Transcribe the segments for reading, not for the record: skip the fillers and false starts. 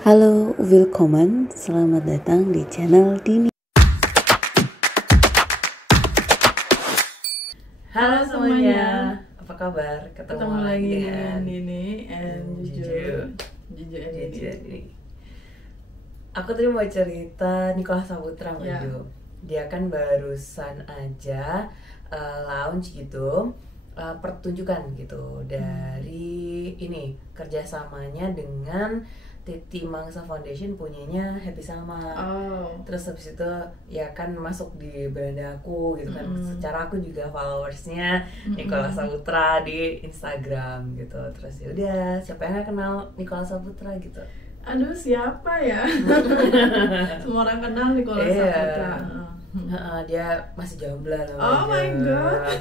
Halo, willkommen, selamat datang di channel Dini. Halo semuanya, apa kabar? Ketemu lagi dengan Dini and Juju. Aku tadi mau cerita Nicholas Saputra, Ya. Dia kan barusan aja launch gitu, pertunjukan gitu dari ini kerjasamanya dengan Titi Mangsa Foundation punyanya Happy Salma. Terus habis itu ya kan masuk di beranda aku gitu kan. Secara aku juga followersnya Nicholas Saputra di Instagram gitu. Terus ya udah, siapa yang gak kenal Nicholas Saputra gitu. Aduh, siapa ya? Semua orang kenal Nicholas Saputra. Dia masih jomblo loh. Oh my god.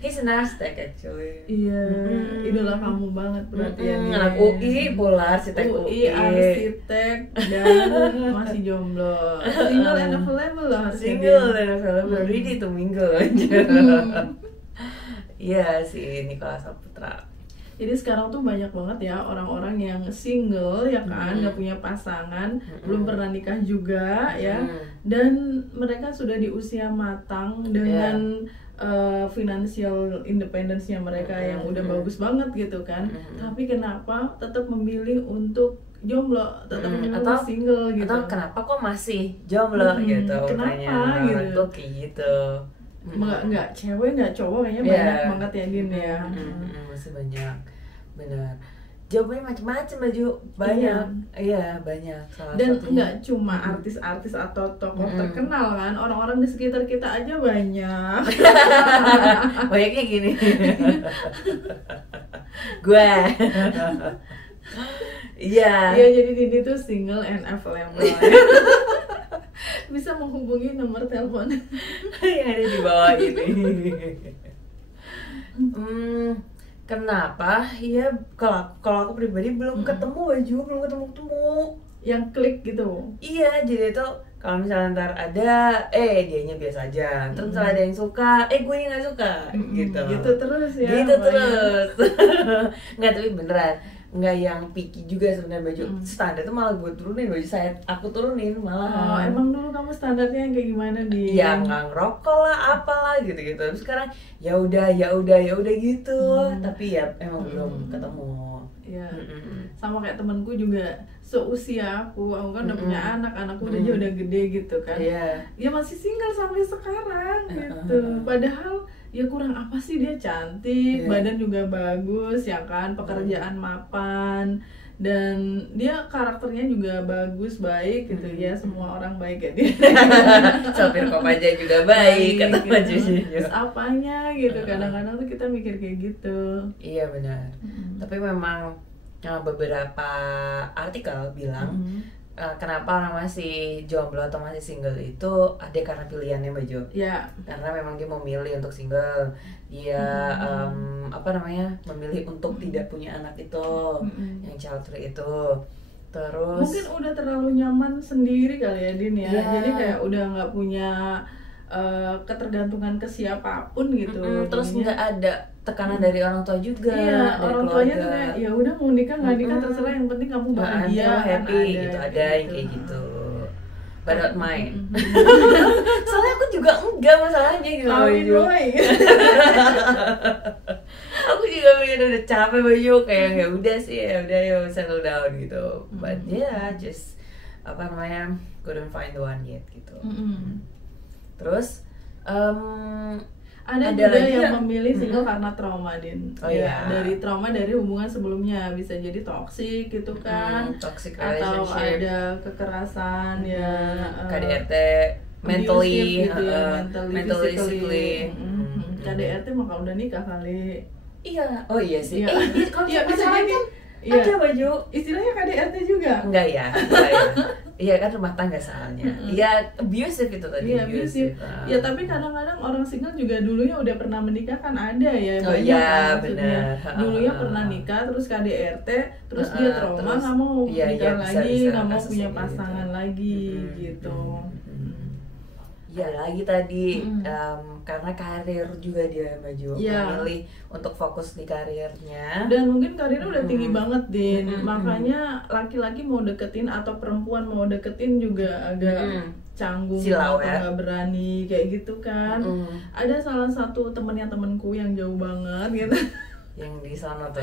He's an architect actually. Iya, idola kamu banget berarti ya. Anak UI pula, arsitek UI. Arsitek dan masih jomblo. Single and available lah harusnya. Single and available, ready to mingle aja. Iya si Nicholas Saputra. Jadi sekarang tuh banyak banget ya orang-orang yang single ya kan, nggak punya pasangan, belum pernah nikah juga ya, dan mereka sudah di usia matang dengan financial independence-nya mereka yang udah bagus banget gitu kan, tapi kenapa tetap memilih untuk jomblo, tetap memilih Atau single gitu? Atau kenapa kok masih jomblo gitu? Kenapa gitu? Orang tuh kayak gitu. Nggak cewek nggak cowok kayaknya banyak banget ya Din ya. Masih banyak, benar. Jawabannya macam-macam baju banyak, iya banyak. Salah Dan satunya. nggak cuma artis-artis atau tokoh terkenal kan, orang-orang di sekitar kita aja banyak. Banyaknya gini. Gue. Iya. Iya, jadi Dini tuh single and available. Bisa menghubungi nomor telepon yang ada di bawah ini. Kenapa? Ya kalau aku pribadi belum ketemu belum ketemu. yang klik gitu. Iya, jadi itu kalau misalnya ntar ada, dianya biasa aja. Terus misalnya ada yang suka, gue yang nggak suka, gitu. Gitu terus ya. Gitu makanya. terus. Nggak, tapi beneran. Nggak yang picky juga sebenarnya baju standar itu malah gue turunin, baju aku turunin malah. Oh, emang dulu kamu standarnya yang kayak gimana di? Ya nggak ngerokok lah, apalah gitu. Tapi sekarang ya udah gitu. Tapi ya emang belum ketemu. Ya, sama kayak temenku juga seusia aku kan udah punya anakku udah gede gitu kan. Iya. Dia masih single sampai sekarang gitu. Padahal ya kurang apa sih, dia cantik, badan juga bagus ya kan, pekerjaan mapan, dan dia karakternya juga bagus, baik gitu ya, semua orang baik ya dia. Sopir Kopaja juga baik kata bajunya. Terus apanya gitu, kadang-kadang tuh kita mikir kayak gitu. Iya benar. Tapi memang beberapa artikel bilang kenapa orang masih jomblo atau masih single itu ada karena pilihannya baju. Ya. Karena memang dia memilih untuk single, dia memilih untuk tidak punya anak itu, yang child free itu. Terus mungkin udah terlalu nyaman sendiri kali ya Din ya. Jadi kayak udah nggak punya ketergantungan ke siapapun gitu. Terus nggak ada tekanan dari orang tua juga. Iya, dari orang tuanya tuh kayak ya udah mau nikah nggak nikah terserah, yang penting kamu bahagia, kan, happy gitu, ada yang kayak gitu. But not mine. Soalnya aku juga enggak masalahnya gitu. Aku juga mikir udah capek baju, kayak ya udah sih, ya udah yuk settle down gitu. But just couldn't find the one yet gitu. Terus ada juga yang memilih single karena trauma Din. Dari trauma dari hubungan sebelumnya, bisa jadi toxic gitu kan, toxic atau relationship, ada kekerasan KDRT, mentally gitu ya, mentally physically. KDRT mah kalau udah nikah kali. Iya, oh iya sih. Kalau bisa jadi ada baju istilahnya KDRT juga. Enggak ya. Iya kan, rumah tangga soalnya. Iya, abusive itu tadi. Iya, abusive. Ya tapi kadang-kadang orang single juga dulunya udah pernah menikah kan, ada ya. Oh iya, benar. Dulunya pernah nikah terus KDRT, terus dia trauma, nggak mau nikah lagi, nggak mau punya pasangan lagi gitu. Ya lagi tadi karena karir juga dia Baju memilih untuk fokus di karirnya. Dan mungkin karirnya udah tinggi banget Din, makanya laki-laki mau deketin atau perempuan mau deketin juga agak canggung Silau, atau nggak berani kayak gitu kan. Ada salah satu temennya temenku yang jauh banget gitu. Yang di sana tuh.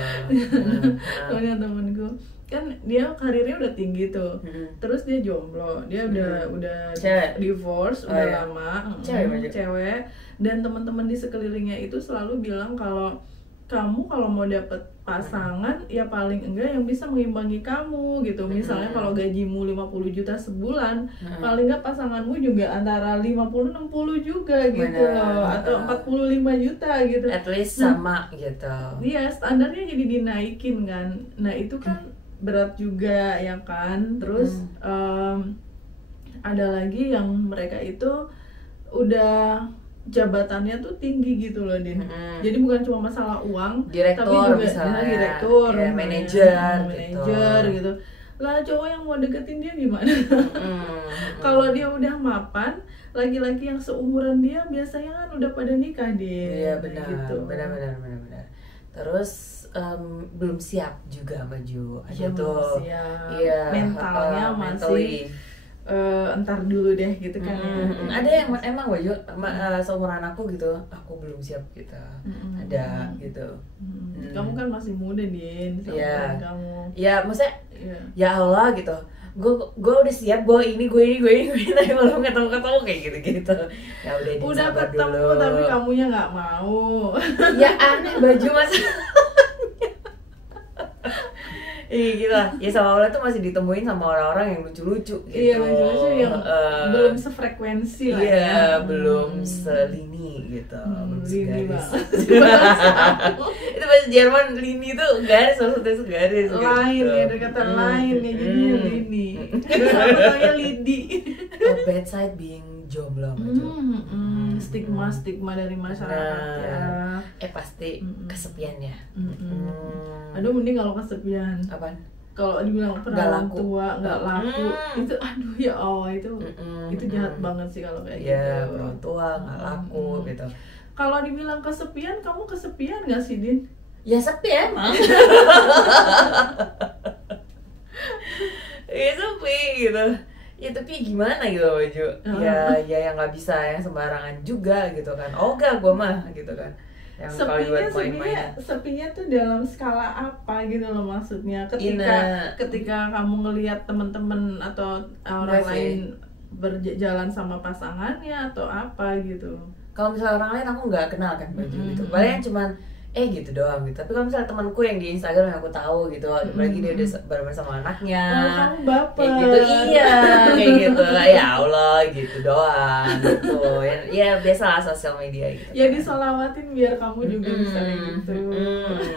Temennya temenku kan dia karirnya udah tinggi tuh, terus dia jomblo, dia udah divorce udah lama, cewek, dan teman-teman di sekelilingnya itu selalu bilang kalau kamu kalau mau dapet pasangan ya paling enggak yang bisa mengimbangi kamu gitu. Misalnya kalau gajimu 50 juta sebulan, paling enggak pasanganmu juga antara 50-60 juga gitu loh, atau 45 juta gitu. At least sama gitu. Iya, standarnya jadi dinaikin kan. Nah, itu kan berat juga ya kan. Terus ada lagi yang mereka itu udah jabatannya tuh tinggi gitu loh Din. Jadi bukan cuma masalah uang, direktur, tapi juga misalnya, direktur, manajer gitu. Lah cowok yang mau deketin dia gimana? Kalau dia udah mapan, laki-laki yang seumuran dia biasanya kan udah pada nikah Din. Iya benar, gitu. benar. Terus belum siap juga Baju. Ada Ya, tuh. Iya, mentalnya masih entar dulu deh gitu kan. Ada yang emang Baju seumuran aku gitu, aku belum siap gitu. Ada gitu. Kamu kan masih muda Din, seumuran kamu. Ya maksudnya ya Allah gitu. Gue udah siap, gue ini tapi belum ketemu kayak gitu. Ya udah ketemu dulu. tapi kamunya nggak mau. Ya aneh Baju masa. Iya gitu lah. Ya sama Allah tuh masih ditemuin sama orang-orang yang lucu-lucu gitu. Iya, lucu-lucu yang belum sefrekuensi lah ya. Iya, belum selini gitu. Belum Lini segaris. banget. Itu bahasa Jerman lini tuh garis, maksudnya segaris gitu. Lain ya, ada kata lain ya, jadinya lini. Aku taunya lidi. Bedside being jomblo Stigma dari masyarakat ya. Pasti kesepian ya. Aduh, mending kalau kesepian. Apaan? Kalau dibilang perawan tua nggak laku, itu aduh ya Allah, itu jahat banget sih kalau kayak gitu. Ya perawan tua nggak laku gitu. Kalau dibilang kesepian, kamu kesepian nggak sih Din? Ya sepi emang. Ya sepi gitu. Ya tapi gimana gitu Baju. Ya yang nggak bisa yang sembarangan juga gitu kan. Enggak gue mah gitu kan. Yang sepinya tuh dalam skala apa gitu loh maksudnya. Ketika kamu ngelihat teman-teman atau orang lain berjalan sama pasangannya atau apa gitu. Kalau misalnya orang lain aku nggak kenal kan Baju gitu. Paling cuman gitu doang gitu. Tapi kalau misalnya temanku yang di Instagram yang aku tahu gitu, apalagi dia udah bareng sama anaknya. Kamu baper. Kayak gitu, iya, kayak gitu. Ya Allah, gitu doang gitu. Ya biasalah sosial media gitu. Ya disolawatin biar kamu juga bisa kayak gitu.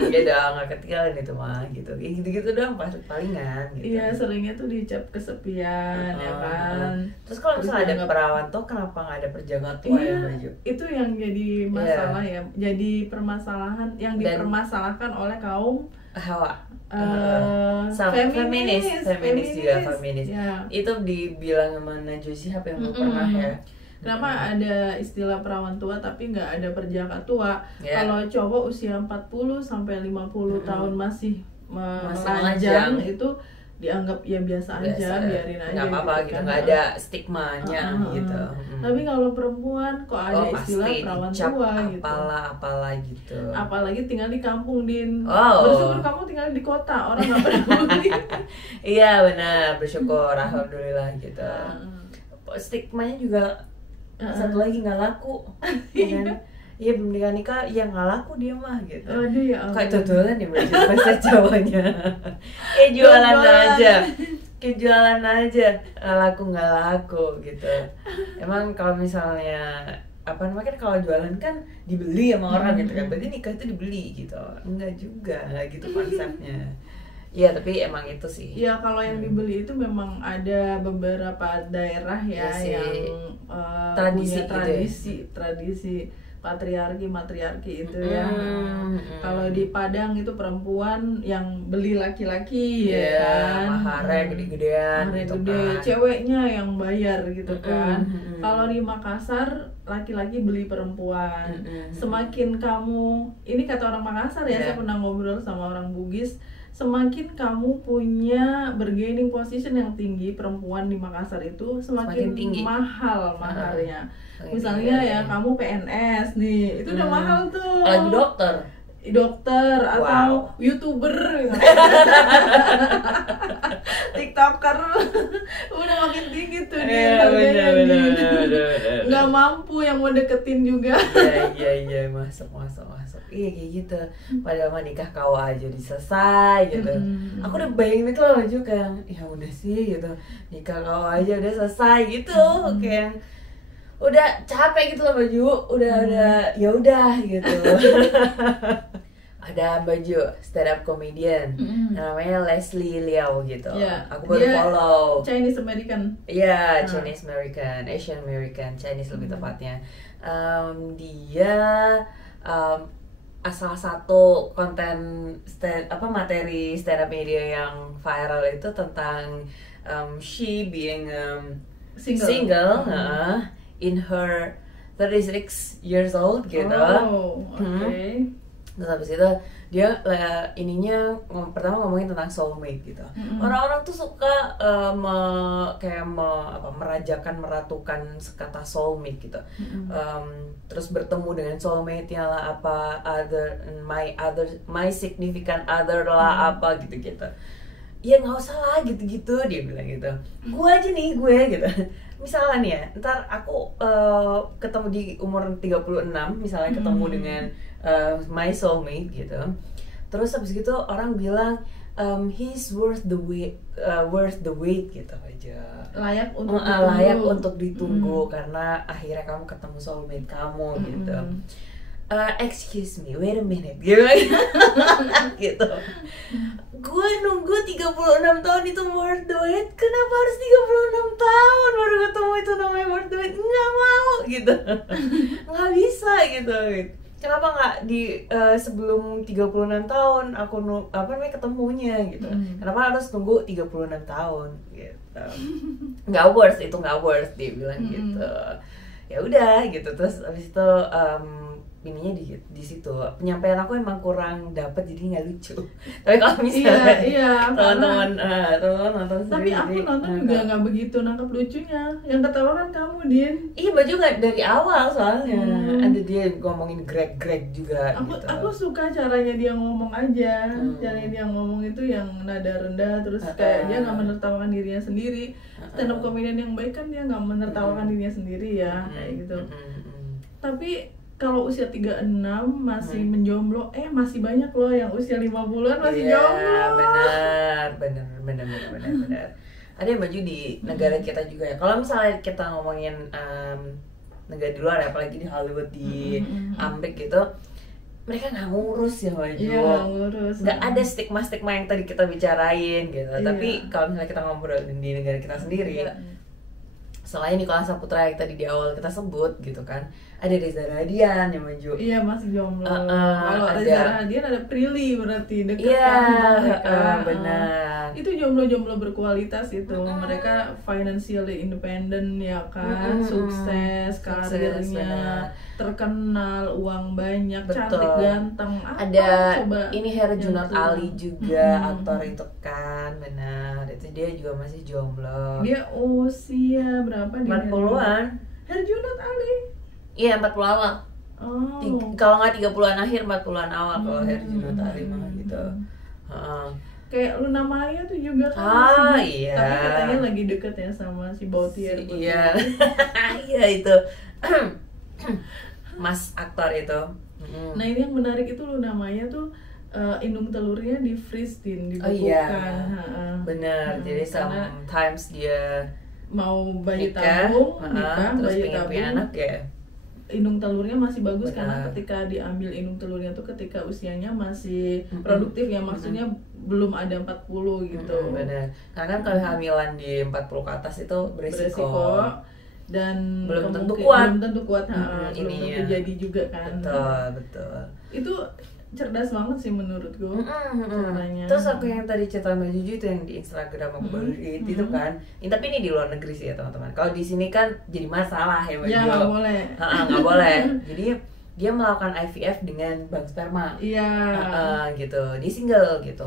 Ya udah nggak ketinggalan itu mah gitu. Ya gitu-gitu doang palingan gitu. Iya, seringnya tuh dicap kesepian ya kan. Terus kalau misalnya ada perawan tuh kenapa nggak ada perjaga tua ya Baju? Itu yang jadi masalah ya. Jadi permasalahan yang dipermasalahkan oleh kaum Hawa. feminis juga feminis. Ya. Itu dibilang sama Najwa Shihab yang pernah ya. Kenapa ada istilah perawan tua tapi nggak ada perjaka tua? Kalau cowok usia 40 sampai 50 tahun masih melajang itu dianggap ya biasa aja, biarin aja. Nggak apa-apa gitu, nggak ada stigmanya gitu. Tapi kalau perempuan kok ada istilah perawan tua gitu. Apalah gitu. Apalagi tinggal di kampung Din. Bersyukur kamu tinggal di kota, orang nggak peduli. Iya benar, bersyukur, alhamdulillah gitu. Stigmanya juga satu lagi nggak laku. Iya belum nikah ya nggak laku dia mah gitu. Aduh ya Allah. Kayak totolan ya bahasa Jawanya. Kayak jualan aja, nggak laku gitu. Emang kalau misalnya apa namanya kan kalau jualan kan dibeli sama orang gitu kan, berarti nikah itu dibeli gitu. Enggak juga, nggak gitu konsepnya. Iya tapi emang itu sih. Ya kalau yang dibeli itu memang ada beberapa daerah ya yang tradisi punya tradisi. matriarki itu ya. Kalau di Padang itu perempuan yang beli laki-laki ya kan, maharnya gede-gedean gitu gede, kan. ceweknya yang bayar gitu kan. Kalau di Makassar laki-laki beli perempuan. Semakin kamu, ini kata orang Makassar ya, saya pernah ngobrol sama orang Bugis, semakin kamu punya bargaining position yang tinggi, perempuan di Makassar itu semakin tinggi, mahal maharnya. Misalnya ya kamu PNS nih, itu udah mahal tuh. Lagi dokter atau YouTuber TikToker udah makin tinggi tuh dia harganya, nggak mampu yang mau deketin juga. Iya masuk iya kayak gitu. Padahal mah nikah kau aja diselesai gitu. Aku udah bayangin itu loh juga yang ya udah sih gitu, nikah kau aja udah selesai gitu. Kayak udah capek gitu loh baju, udah ya udah gitu. Ada baju stand up comedian namanya Leslie Liao gitu. Aku baru follow. Chinese American. Iya, Chinese American, Asian American, Chinese lebih tepatnya. Dia salah satu konten materi stand up media yang viral itu tentang she being single in her 36 years old gitu. Terus habis itu dia ininya pertama ngomongin tentang soulmate gitu. Orang-orang tuh suka meratukan kata soulmate gitu. Terus bertemu dengan soulmate-nya lah apa, my significant other lah apa gitu-gitu. Ya nggak usah lah gitu-gitu, dia bilang gitu. Gue aja nih gitu. Misalnya nih ya, ntar aku ketemu di umur 36, misalnya ketemu dengan my soulmate gitu. Terus habis gitu orang bilang he's worth the wait gitu aja. Layak untuk ditunggu karena akhirnya kamu ketemu soulmate kamu gitu. Excuse me, wait a minute gitu. Gue nunggu 36 tahun itu worth the wait. Kenapa harus 36 tahun baru ketemu itu namanya worth the wait? Nggak mau gitu. Nggak bisa gitu. Kenapa nggak di sebelum 36 tahun aku ketemunya gitu. Kenapa harus nunggu 36 tahun gitu. Nggak worth, itu nggak worth, dia bilang gitu. Ya udah gitu. Terus abis itu ininya di situ penyampaian aku emang kurang dapet, jadi nggak lucu. Tapi kalau misalnya teman-teman nonton tapi aku nonton juga nggak begitu nangkep lucunya. Yang ketawa kan kamu, Din. Iya, baju nggak dari awal soalnya. Ada dia ngomongin Greg juga. Aku suka caranya dia ngomong aja. Caranya dia ngomong itu yang nada rendah, terus kayak dia nggak menertawakan dirinya sendiri. Stand up comedian yang baik kan dia nggak menertawakan dirinya sendiri ya, kayak gitu. Tapi kalau usia 36 masih menjomblo, masih banyak loh yang usia 50-an masih jomblo. Benar. Ada yang baju di negara kita juga ya. Kalau misalnya kita ngomongin negara di luar, apalagi di Hollywood, di Amerika gitu, mereka nggak ngurus ya baju. Iya, nggak ngurus. Nggak ada stigma yang tadi kita bicarain gitu. Tapi kalau misalnya kita ngobrol di negara kita sendiri, selain Nicholas Saputra yang tadi di awal kita sebut gitu kan, ada Reza Radian yang maju. Iya, masih jomblo. Kalau Reza Radian ada Prilly, berarti dekat mereka. Benar. Itu jomblo-jomblo berkualitas itu. Mereka financially independent ya kan, sukses karirnya, terkenal, uang banyak, cantik, ganteng. Ada ini Herjunot Ali juga, aktor itu kan, benar. Itu dia juga masih jomblo. Dia usia berapa dia? 40-an. Herjunot Ali. Iya, 40 awal. Kalau nggak 30-an akhir, 40-an awal kalau Herjunot Ali mah gitu. Kayak Luna Maya tuh juga kan. Iya. Tapi katanya lagi deket ya sama si Bautier. Iya. Iya itu. Mas aktor itu. Nah, ini yang menarik itu Luna Maya tuh indung telurnya di freeze, dibekukan. Benar. Jadi sometimes dia mau bayi tabung, nikah, terus bayi pengen punya tabung, anak ya. Indung telurnya masih bagus. Karena ketika diambil indung telurnya tuh ketika usianya masih produktif ya, maksudnya belum ada 40 gitu. Benar. Karena kan kalau hamilan di 40 ke atas itu beresiko. dan belum tentu kuat, belum tentu ininya. tentu jadi juga kan. Betul. Itu cerdas banget sih menurutku caranya. Terus aku yang tadi cerita sama Juju itu yang di Instagram aku baru itu kan. Tapi ini di luar negeri sih ya teman-teman. Kalau di sini kan jadi masalah ya Mbak Ya Jo. nggak boleh. Nggak boleh. Jadi dia melakukan IVF dengan bank sperma. Iya. Gitu. Dia single gitu.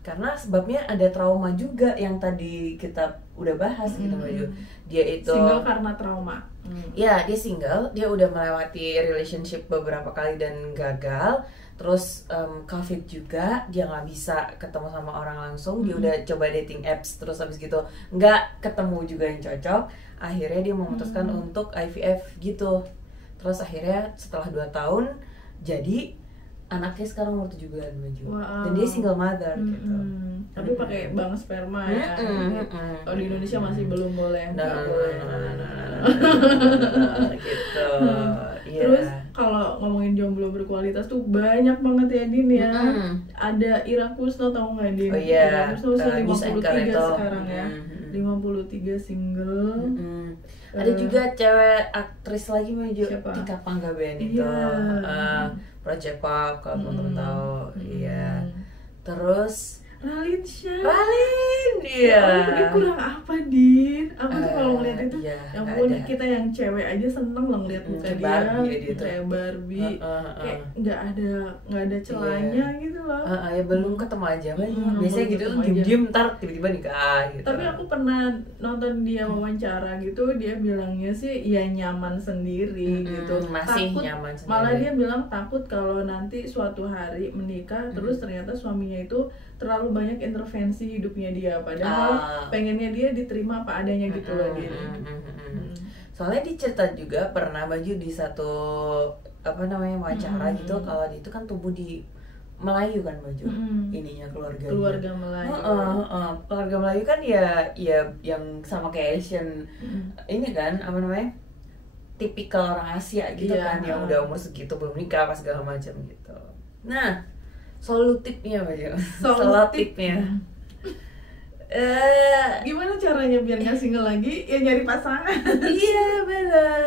Karena sebabnya ada trauma juga yang tadi kita udah bahas gitu Mbak Jo. Dia itu single karena trauma. Ya, dia single, dia udah melewati relationship beberapa kali dan gagal. Terus COVID juga, dia nggak bisa ketemu sama orang langsung. Dia udah coba dating apps, terus habis gitu nggak ketemu juga yang cocok. Akhirnya dia memutuskan untuk IVF gitu. Terus akhirnya setelah 2 tahun jadi anaknya sekarang umur 7 bulan Maju. Wow. Dan dia single mother gitu. Tapi pakai bank sperma ya. Kalau di Indonesia masih belum boleh. Nggak boleh. Gitu. Terus kalau ngomongin jomblo berkualitas tuh banyak banget ya Din ya. Ada Ira Kusno, tau nggak Din? Oh iya. Ira Kusno usia News anchor 53 itu. sekarang ya. 53 single. Ada juga cewek aktris lagi Maju, Siapa? Tika Panggabean itu. Iya. Project Pop kalau teman-teman tahu. Iya. Terus Raline Shah. Ralin, Ya, dia kurang apa Din? Aku tuh kalau ngeliat itu, iya, yang nggak pun ada. kita yang cewek aja seneng loh ngeliat muka Kayak dia, Barbie ya dia tuh. kayak Barbie, kayak nggak ada celahnya gitu loh. Ya belum ketemu aja Maju. Biasanya belum gitu ketemu aja. diem-diem ntar tiba-tiba nikah gitu. Tapi aku pernah nonton dia wawancara gitu, dia bilangnya sih ya nyaman sendiri gitu. masih Takut, nyaman sendiri. malah dia bilang takut kalau nanti suatu hari menikah terus ternyata suaminya itu terlalu banyak intervensi hidupnya dia, padahal pengennya dia diterima apa adanya gitu loh dia. Soalnya dicerita juga pernah Maju di satu wawancara gitu, kalau dia itu kan tumbuh di Melayu kan Maju, ininya keluarganya. Keluarga Melayu. Keluarga Melayu kan ya yang sama kayak Asian, ini kan tipikal orang Asia gitu kan, yang udah umur segitu belum nikah pas segala macam gitu. Nah, solutifnya Maju. Solutifnya. Gimana caranya biar nggak single lagi? Ya nyari pasangan. Iya benar.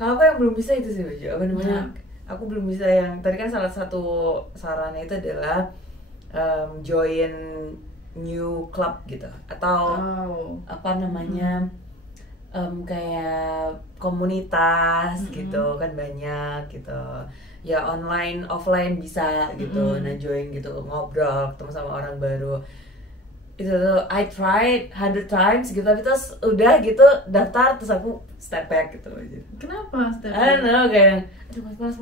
Kalau aku yang belum bisa itu sih Baju, aku belum bisa yang tadi kan salah satu sarannya itu adalah join new club gitu atau kayak komunitas gitu kan banyak gitu ya, online offline bisa gitu. Nah join gitu, ngobrol, ketemu sama orang baru. Itu tuh I tried 100 times gitu, tapi terus udah gitu daftar, terus aku step back gitu aja. Kenapa step I back? don't know, kayak aduh mas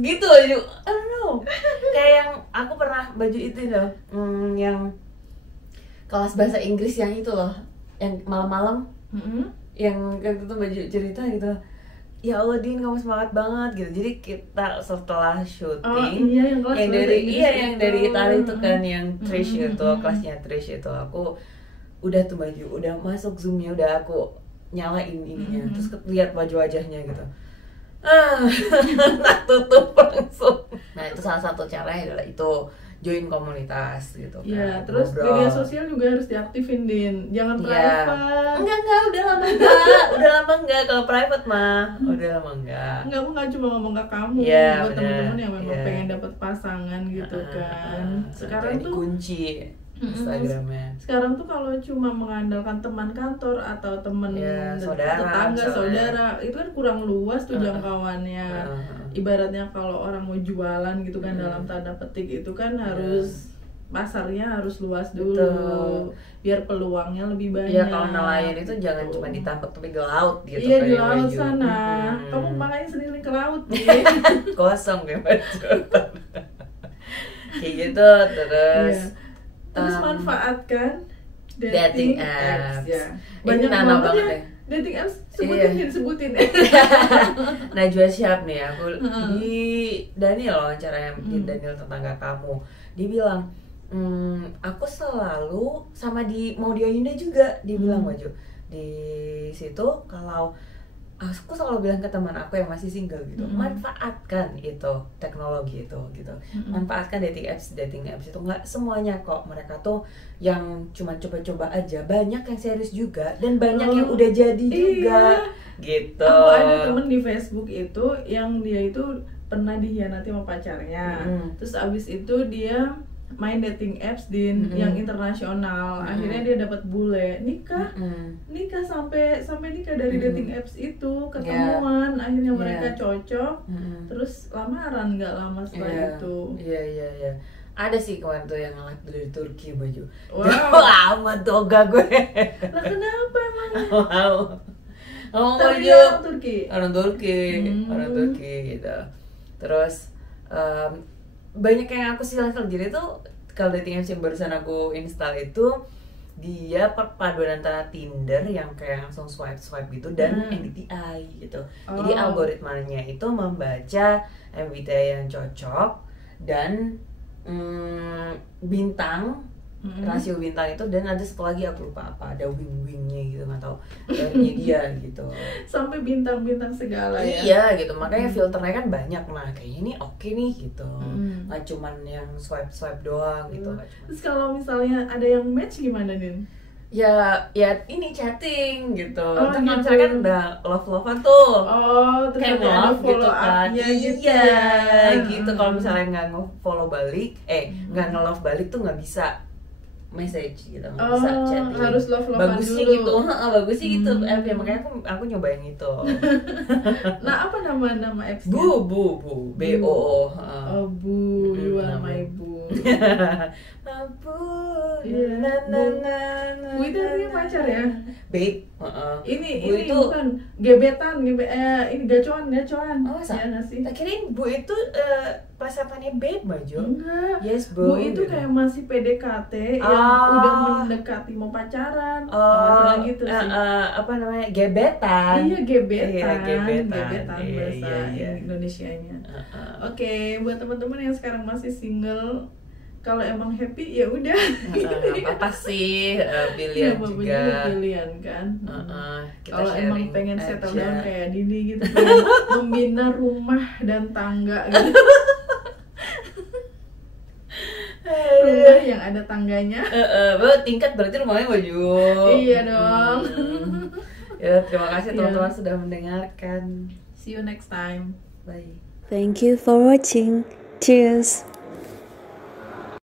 gitu aja. I don't know. Kayak yang aku pernah baju itu loh, yang kelas bahasa Inggris yang itu loh, yang malam-malam, yang waktu itu baju cerita gitu. Ya Allah Din, kamu semangat banget gitu. Jadi kita setelah syuting, yang kelas yang dari Italia itu kan, yang Trish itu, kelasnya Trish itu, aku udah tuh Baju, udah masuk Zoom-nya, udah aku nyalain ininya, terus lihat wajah-wajahnya gitu. Tutup langsung. Nah itu salah satu caranya adalah itu, join komunitas gitu kan. Ya, terus ngobrol. media sosial juga harus diaktifin Din, jangan private. Enggak, udah lama enggak kalau private mah, udah lama enggak. Enggak, aku nggak cuma ngomong ke kamu, buat teman-teman yang memang pengen dapat pasangan gitu kan. Sekarang tuh kunci Instagramnya. Sekarang tuh kalau cuma mengandalkan teman kantor atau teman tetangga, saudara, itu kan kurang luas tuh jangkauannya. Ibaratnya kalau orang mau jualan gitu kan, dalam tanda petik itu kan harus pasarnya harus luas dulu. Betul. Biar peluangnya lebih banyak. Iya, kalau nelayan itu jangan cuma ditangkap tapi di laut gitu. Iya, di laut sana. Kamu makanya sering ke laut nih. Kosong ya baju. Kayak gitu terus. Terus manfaatkan dating apps. Ya. Banyak banget ya. Dating apps sebutin. Najwa Shihab nih, aku di Daniel wawancaranya di Daniel tetangga kamu. Dia bilang, aku selalu sama di Maudy Ayunda juga, dia bilang Maju di situ kalau aku selalu bilang ke teman aku yang masih single gitu, manfaatkan itu teknologi itu gitu, manfaatkan dating apps itu. Nggak semuanya kok mereka tuh yang cuma coba-coba aja, banyak yang serius juga dan banyak yang udah jadi juga gitu. Aku ada temen di Facebook itu yang dia itu pernah dikhianati sama pacarnya, terus abis itu dia main dating apps di yang internasional, akhirnya dia dapat bule, nikah sampai nikah dari dating apps itu, ketemuan, akhirnya mereka cocok, terus lamaran nggak lama setelah itu. Iya. Ada sih kemarin tuh yang live dari Turki baju. Wow. Lama tuh gak gue. Lah kenapa emangnya? Tapi orang Turki gitu. Terus banyak yang aku silahkan jadi tuh kalau dating apps yang barusan aku install itu dia perpaduan antara Tinder yang kayak langsung swipe gitu dan MBTI gitu. Jadi algoritmanya itu membaca MBTI yang cocok dan bintang, rasio bintang itu, dan ada satu lagi aku lupa apa, ada wing-wingnya gitu, nggak tahu dari dia gitu. Sampai bintang-bintang segala ya. Iya gitu, makanya filternya kan banyak. Nah kayaknya ini oke nih gitu, nggak cuman yang swipe doang gitu. Terus kalau misalnya ada yang match gimana Din? Ya ini chatting gitu. Kan gitu. misalkan udah love-lovean tuh. Terus kayak ada love gitu follow kan. up-nya gitu Iya ya. gitu. Kalau misalnya nggak nge-follow balik, nggak nge-love balik tuh nggak bisa message gitu, nggak bisa chatting. Harus love-lovean bagusnya dulu. gitu, bagusnya gitu. Ya makanya aku nyobain itu. Nah, apa nama apps? Bu, BOO. Bu, you are my bu. Bu itu artinya pacar ya? Babe. Ini itu bukan gebetan, ini gacoan. Oh, ya nggak sih? Tak kirain Bu itu plesetannya babe baju. Enggak. Yes, Bu gitu. itu kayak masih PDKT yang udah mendekati mau pacaran. Masalah gitu sih. Apa namanya? Gebetan. Iya, gebetan. Gebetan bahasa Indonesianya. Oke, buat teman-teman yang sekarang masih single, kalau emang happy ya udah. Apa sih pilihan ya, juga. Pilihan kan. Kita kalau emang pengen aja. settle down kayak Dini gitu, pengen membina rumah dan tangga gitu. Rumah yang ada tangganya. Tingkat berarti rumahnya baju. Iya dong. Ya, terima kasih teman-teman sudah mendengarkan. See you next time. Bye. Thank you for watching. Cheers.